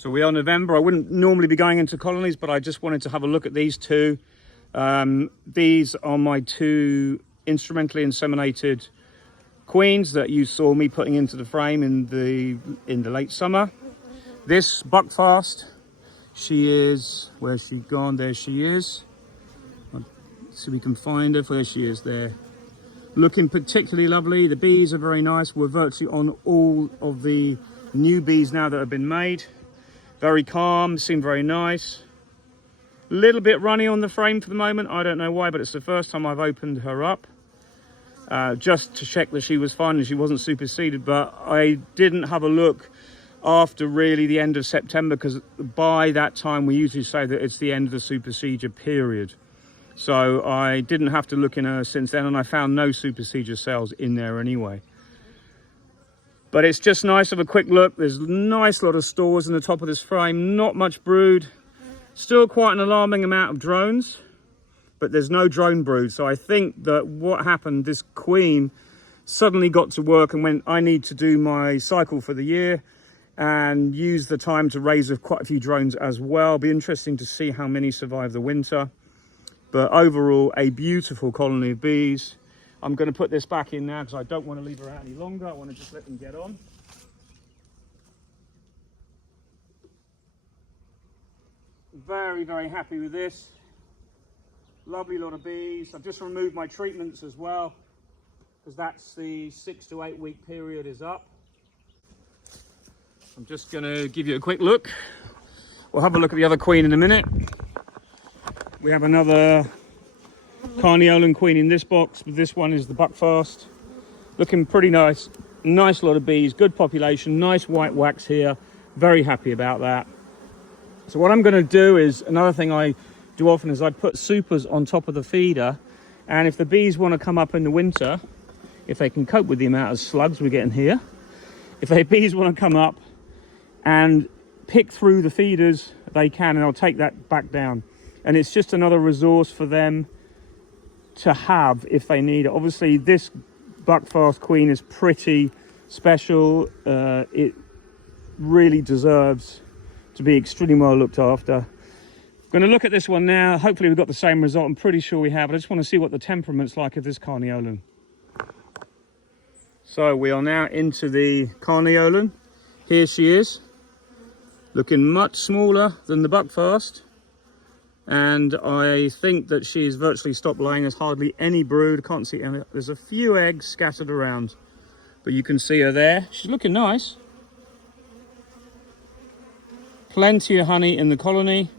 So we are November. I wouldn't normally be going into colonies, but I just wanted to have a look at these two. These are my two instrumentally inseminated queens that you saw me putting into the frame in the late summer. This Buckfast, she is, where's she gone? There she is. So we can find her. Where she is there. Looking particularly lovely. The bees are very nice. We're virtually on all of the new bees now that have been made. Very calm, seem very nice. A little bit runny on the frame for the moment. I don't know why, but it's the first time I've opened her up. Just to check that she was fine and she wasn't superseded, but I didn't have a look after really the end of September, because by that time we usually say that it's the end of the supersedure period. So I didn't have to look in her since then, and I found no supersedure cells in there anyway. But it's just nice to have a quick look. There's a nice lot of stores in the top of this frame, not much brood. Still quite an alarming amount of drones, but there's no drone brood. So I think that what happened, this queen suddenly got to work and went, I need to do my cycle for the year, and use the time to raise quite a few drones as well. Be interesting to see how many survive the winter. But overall, a beautiful colony of bees. I'm going to put this back in now because I don't want to leave her out any longer. I want to just let them get on. Very, very happy with this. Lovely lot of bees. I've just removed my treatments as well, because that's the 6 to 8 week period is up. I'm just going to give you a quick look. We'll have a look at the other queen in a minute. We have another Carniolan queen in this box, but this one is the Buckfast. Looking pretty nice. Nice lot of bees, good population, nice white wax here. Very happy about that. So what I'm going to do is, another thing I do often is I put supers on top of the feeder, and if the bees want to come up in the winter, if they can cope with the amount of slugs we're getting here, if the bees want to come up and pick through the feeders, they can, and I'll take that back down. And it's just another resource for them to have if they need it. Obviously this Buckfast queen is pretty special. It really deserves to be extremely well looked after. I'm going to look at this one now. Hopefully we've got the same result. I'm pretty sure we have, but I just want to see what the temperament's like of this Carniolan. So we are now into the Carniolan. Here she is, looking much smaller than the Buckfast. And I think that she's virtually stopped laying. There's hardly any brood. I can't see any. There's a few eggs scattered around, but you can see her there. She's looking nice. Plenty of honey in the colony.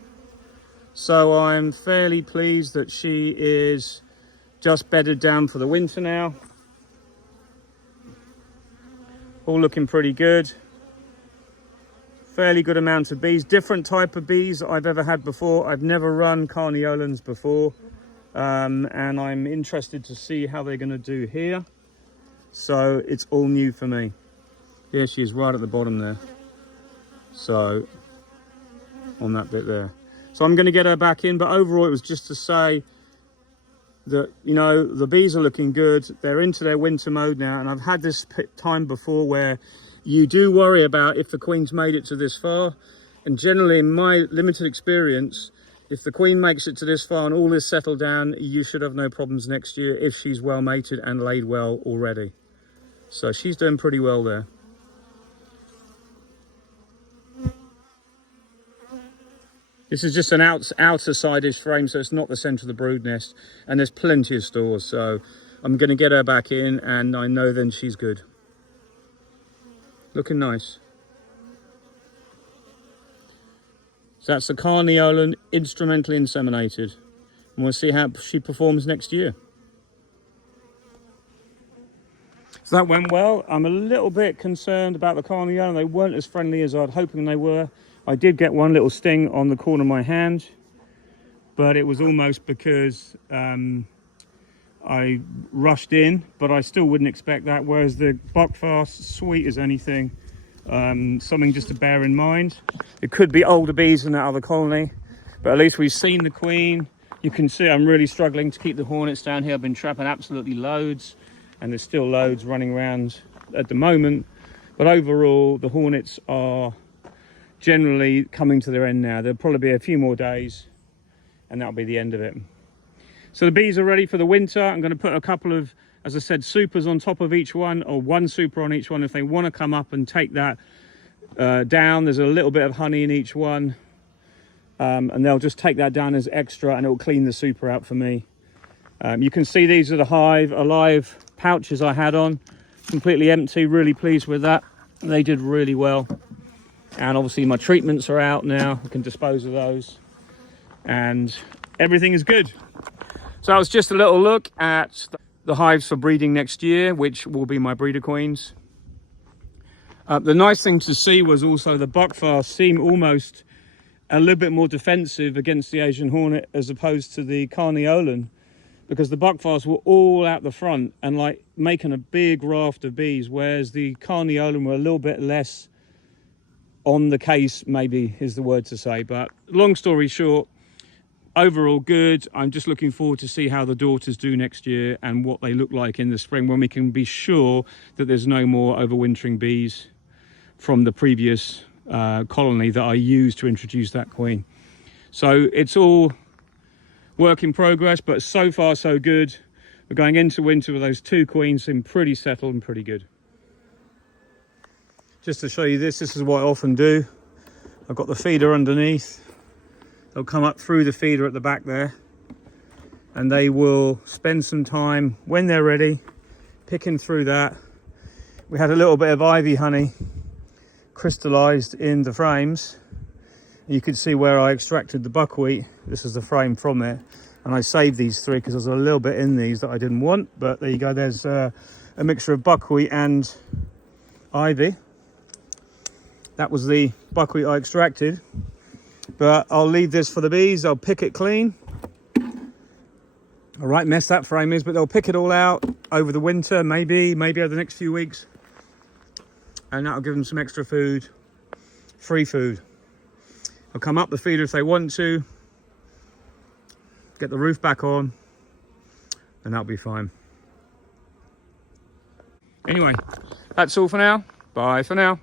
So I'm fairly pleased that she is just bedded down for the winter now. All looking pretty good. Fairly good amount of bees, different type of bees that I've ever had before. I've never run Carniolans before, and I'm interested to see how they're going to do here. So it's all new for me. Here she is right at the bottom there. So on that bit there. So I'm going to get her back in, but overall it was just to say that, you know, the bees are looking good. They're into their winter mode now, and I've had this time before where you do worry about if the queen's made it to this far, and generally in my limited experience, if the queen makes it to this far and all is settled down, you should have no problems next year if she's well mated and laid well already. So she's doing pretty well there. This is just an outer side-ish frame, so it's not the centre of the brood nest, and there's plenty of stores, so I'm going to get her back in, and I know then she's good. Looking nice. So that's the Carniolan instrumentally inseminated, and we'll see how she performs next year. So that went well. I'm a little bit concerned about the Carniolan. They weren't as friendly as I'd hoping they were. I did get one little sting on the corner of my hand, but it was almost because I rushed in, but I still wouldn't expect that. Whereas the Buckfast, sweet as anything. Something just to bear in mind. It could be older bees in that other colony, but at least we've seen the queen. You can see I'm really struggling to keep the hornets down here. I've been trapping absolutely loads, and there's still loads running around at the moment. But overall, the hornets are generally coming to their end now. There'll probably be a few more days and that'll be the end of it. So the bees are ready for the winter. I'm going to put a couple of, as I said, supers on top of each one, or one super on each one if they want to come up and take that down. There's a little bit of honey in each one, and they'll just take that down as extra and it will clean the super out for me. You can see these are the Hive Alive pouches I had on, completely empty. Really pleased with that. They did really well. And obviously my treatments are out now. I can dispose of those and everything is good. So that was just a little look at the hives for breeding next year, which will be my breeder queens. The nice thing to see was also the Buckfast seem almost a little bit more defensive against the Asian hornet as opposed to the Carniolan, because the Buckfast were all out the front and like making a big raft of bees, whereas the Carniolan were a little bit less on the case, maybe is the word to say. But long story short, overall good. I'm just looking forward to see how the daughters do next year and what they look like in the spring, when we can be sure that there's no more overwintering bees from the previous colony that I used to introduce that queen. So it's all work in progress, but so far so good. We're going into winter with those two queens seem pretty settled and pretty good. Just to show you this is what I often do. I've got the feeder underneath. They'll come up through the feeder at the back there and they will spend some time when they're ready picking through that. We had a little bit of ivy honey crystallized in the frames. You could see where I extracted the buckwheat. This is the frame from it, and I saved these three because there's a little bit in these that I didn't want, but there you go. There's a mixture of buckwheat and ivy. That was the buckwheat I extracted, but I'll leave this for the bees. I'll pick it clean. All right, mess that frame is, but they'll pick it all out over the winter, maybe over the next few weeks, and that'll give them some extra food, free food. I'll come up the feeder if they want to, get the roof back on, and that'll be fine. Anyway, that's all for now. Bye for now.